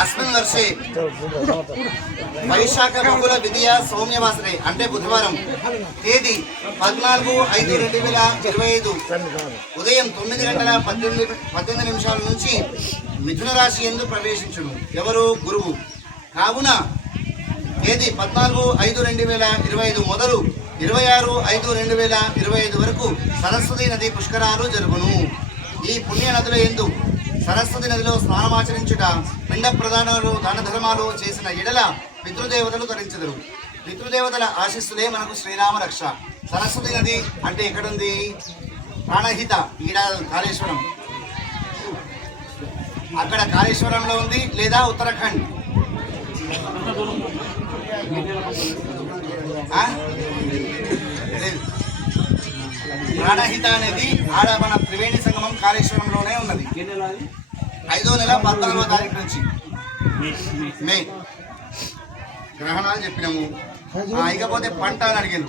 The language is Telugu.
అస్మిన్ వర్షే వైశాఖ బహుళ విధియ సౌమ్యవాసరే అంటే బుధవారం తేదీ పద్నాలుగు ఐదు రెండు వేల ఇరవై ఐదు. ఉదయం తొమ్మిది గంటల పద్దెనిమిది పద్దెనిమిది నిమిషాల నుంచి మిథున రాశి ఎందు ప్రవేశించును. ఎవరు? గురువు. కావున తేదీ పద్నాలుగు ఐదు రెండు వేల ఇరవై ఐదు మొదలు ఇరవై ఆరు ఐదు రెండు వేల ఇరవై ఐదు వరకు సరస్వతి నది పుష్కరాలు జరుగును. ఈ పుణ్య నదుల ఎందు సరస్వతి నదిలో స్నానమాచరించుట పిండ ప్రదానాలు దాన ధర్మాలు చేసిన ఎడల పితృదేవతలు ధరించదురు. పితృదేవతల ఆశీస్సులే మనకు శ్రీరామ రక్ష. సరస్వతి నది అంటే ఎక్కడుంది? ప్రాణహిత ఈడ కాళేశ్వరం. అక్కడ కాళేశ్వరంలో ఉంది లేదా ఉత్తరాఖండ్? ఆడహిత అనేది ఆడ మన త్రివేణి సంగమం కాళేశ్వరంలోనే ఉన్నది. ఐదో నెల పద్నాలుగో తారీఖు నుంచి. మే. గ్రహణాలు చెప్పినాము. ఇకపోతే పంట అని అడిగాను